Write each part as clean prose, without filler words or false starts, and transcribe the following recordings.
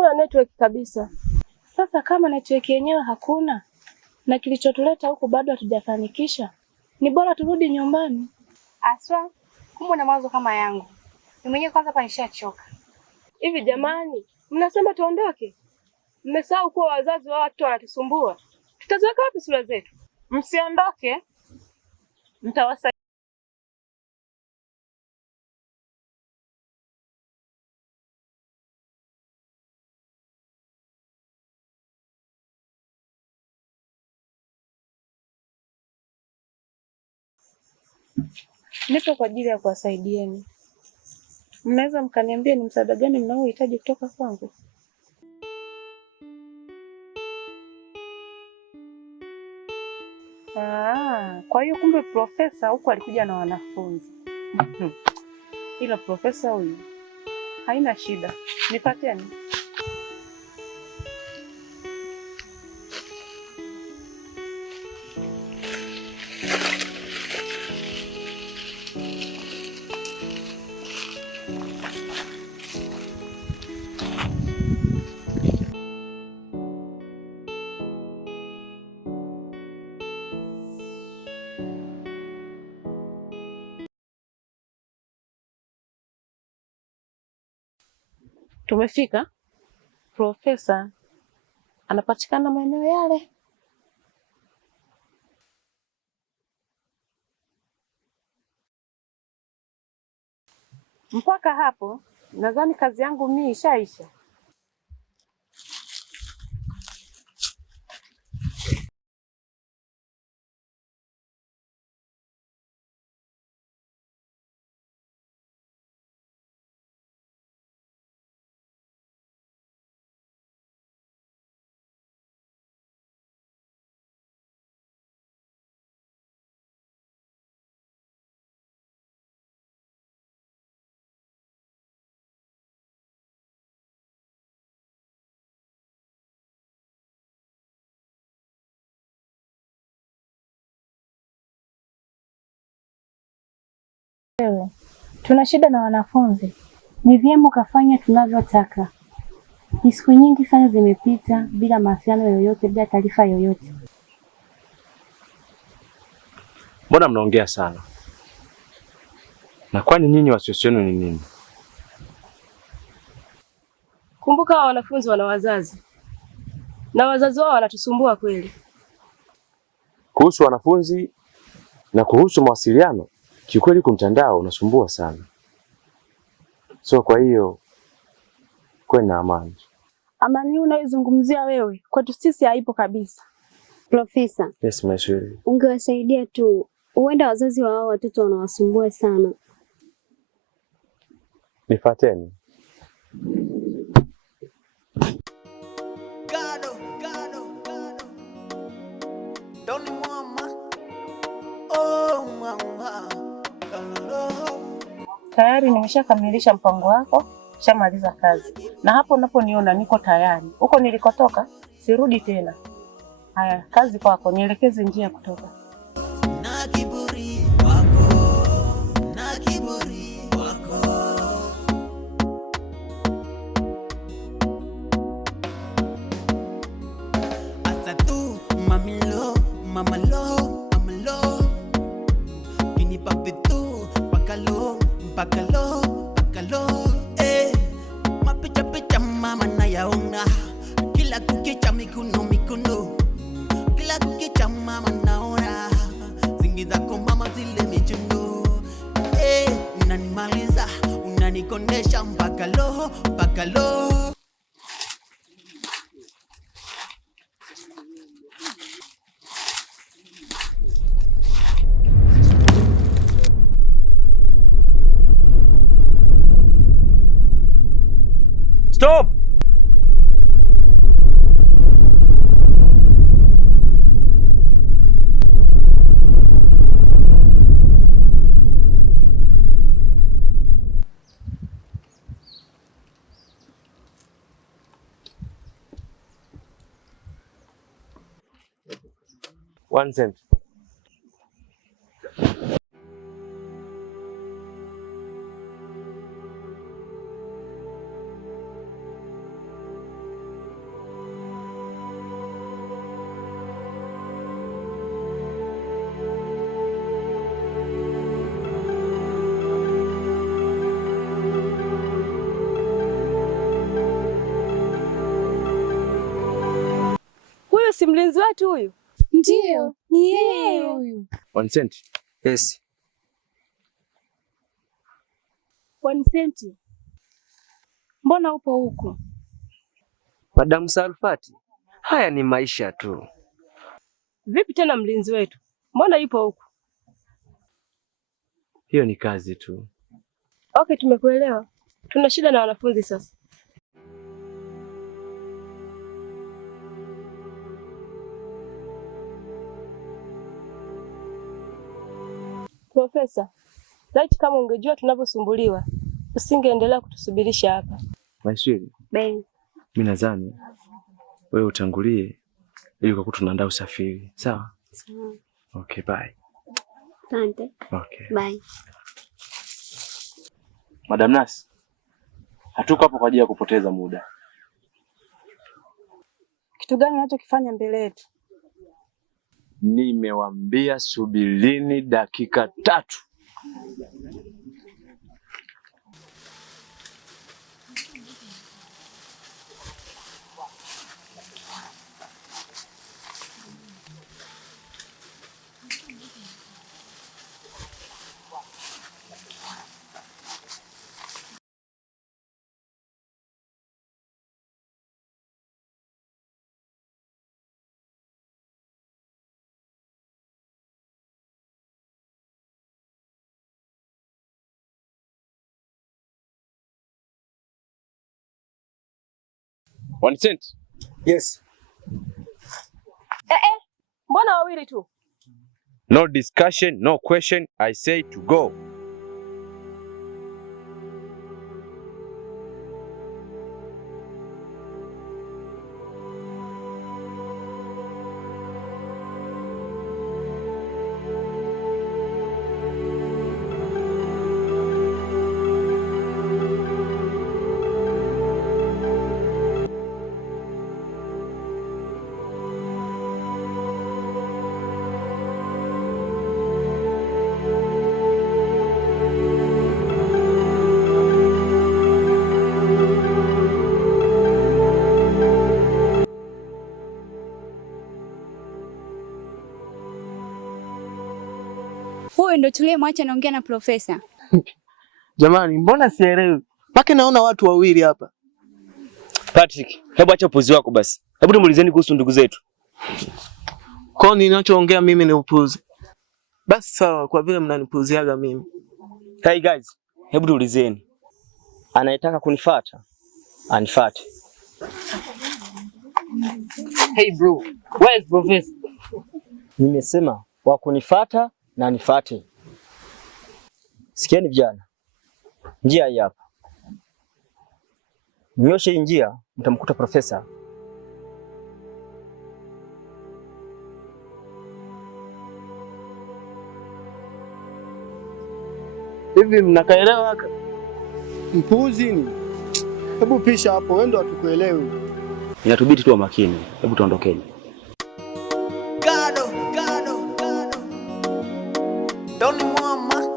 hakuna network kabisa. Sasa kama network yenyewe hakuna na kilichotuleta huku bado hatujafanikisha, ni bora turudi nyumbani. Aswa, kumbe na mawazo kama yangu. Mimi mwenyewe kwanza hapa nishachoka. Hivi jamani, mnasema tuondoke? Mmesahau kuwa wazazi wa watu wanatusumbua. Tutaziweka wapi sura zetu? Msiondoke. Mtawasaidia. Nipo kwa ajili ya kuwasaidieni. Mnaweza mkaniambia ni msaada gani mnaohitaji kutoka kwangu? Kwa hiyo kumbe profesa huko alikuja na wanafunzi. Ila profesa huyu haina shida. Nifuateni. Tumefika. Profesa anapatikana maeneo yale. Mpaka hapo nadhani kazi yangu mimi ishaisha. Tuna shida na wanafunzi. Ni vyema ukafanya tunavyotaka. Ni siku nyingi sana zimepita bila mawasiliano yoyote, bila taarifa yoyote. Mbona mnaongea sana? Na kwani nyinyi wasiwasi wenu ni nini? Kumbuka hao wanafunzi wana wazazi. Na wazazi wao wanatusumbua kweli. Kuhusu wanafunzi na kuhusu mawasiliano, kiukweli kwa mtandao unasumbua sana. So kwa hiyo kuwe na amani. Amani unaizungumzia wewe, kwetu sisi haipo kabisa. Profesa. Yes, my sweetie. Ungewasaidia tu. Huenda wazazi wa hao watoto wanawasumbua sana. Nifuateni. Don't mama. Oh mama. Tayari nimeshakamilisha mpango wako, shamaliza kazi. Na hapo unaponiona niko tayari. Huko nilikotoka sirudi tena. Haya, kazi kwako, nielekeze njia ya kutoka. Na kiburi wako, na kiburi wako. Asa tu mamilo, mamalo, mamalo. Kini papi tu, pakalo, pakalo, pakalo. Mapicha picha mama na yaona. Kila kukicha mikuno, mikuno. Kila kukicha mama naona. Zingi zako mama zile michuno. Unanimaliza, unanikondesha mpaka lo, mpaka lo. Stop! One cent. Si mlinzi wetu huyu? Ndio, ni yeye huyu. Wanisenti? Yes. Wanisenti, mbona upo huku? Madam Sarfati, haya ni maisha tu. Vipi tena mlinzi wetu? Mbona yupo huku? Hiyo ni kazi tu. Okay, tumekuelewa. Tuna shida na wanafunzi sasa. Profesa, laiti kama ungejua tunavyosumbuliwa, usingeendelea kutusubirisha hapa. Maiswili, mimi nadhani wewe utangulie ili kwa tunaandaa usafiri. Sawa? Sawa. Okay, bye. Asante. Okay. Bye. Madam Nasi, hatuko hapo kwa ajili ya kupoteza muda. Kitu gani unachokifanya mbele yetu? Nimewaambia subirini dakika 3. Wanisenti? Yes. Mbona wawili tu? No discussion, no question. I say to go. Huyu ndo tuliyemwacha naongea na profesa. Jamani, mbona sielewi? Mpaka naona watu wawili hapa. Patrick, hebu acha upuzi wako basi. Hebu tumuulizeni kuhusu ndugu zetu. Kwa nini ninachoongea mimi ni upuzi? Basi sawa, kwa vile mnanipuziaga mimi. Hey guys, hebu tuulizeni. Anayetaka kunifuata, anifuate. Hey bro, where is professor? Nimesema wa kunifuata na anifuate. Sikieni vijana. Njia hii hapa. Mnyoshe hii njia, mtamkuta profesa. Hivi mnakaelewa haka? Mpuzi ni. Hebu pisha hapo, wewe ndo hatukuelewi. Inatubidi tuwe makini. Hebu tuondokeni. Gado. Don't mama.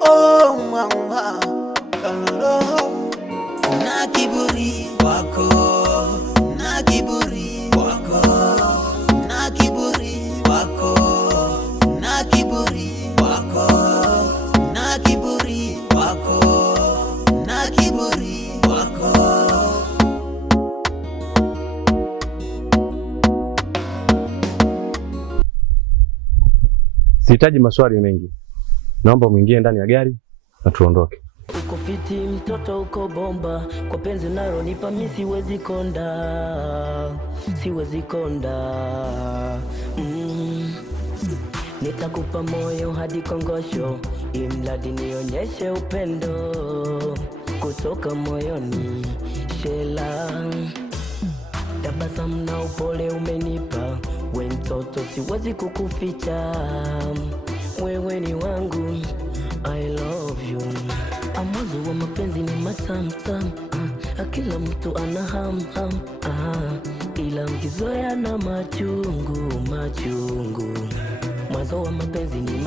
Oh mama. Na kiburi wako. Na kiburi wako. Na kiburi wako. Na kiburi wako. Na kiburi wako. Na kiburi wako. Sihitaji maswali mengi. Naomba muingie ndani ya gari na tuondoke. Uko fiti mtoto, uko bomba, kwa penzi nalo nipa mimi siwezi konda. Nitakupa moyo hadi kongosho, imradi nionyeshe upendo kutoka moyoni. Shela, tabasamu na upole umenipa, we mtoto siwezi kukuficha, wewe ni wangu, I love you. Amwazo wa mapenzi ni matamtam, kila mtu ana ham, ila mkizoea na machungu. Mwanzo wa mapenzi ni